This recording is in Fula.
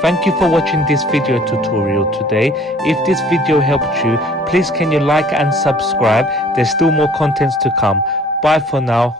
Thank you for watching this video tutorial today. If this video helped you, please can you like and subscribe. There's still more contents to come. Bye for now.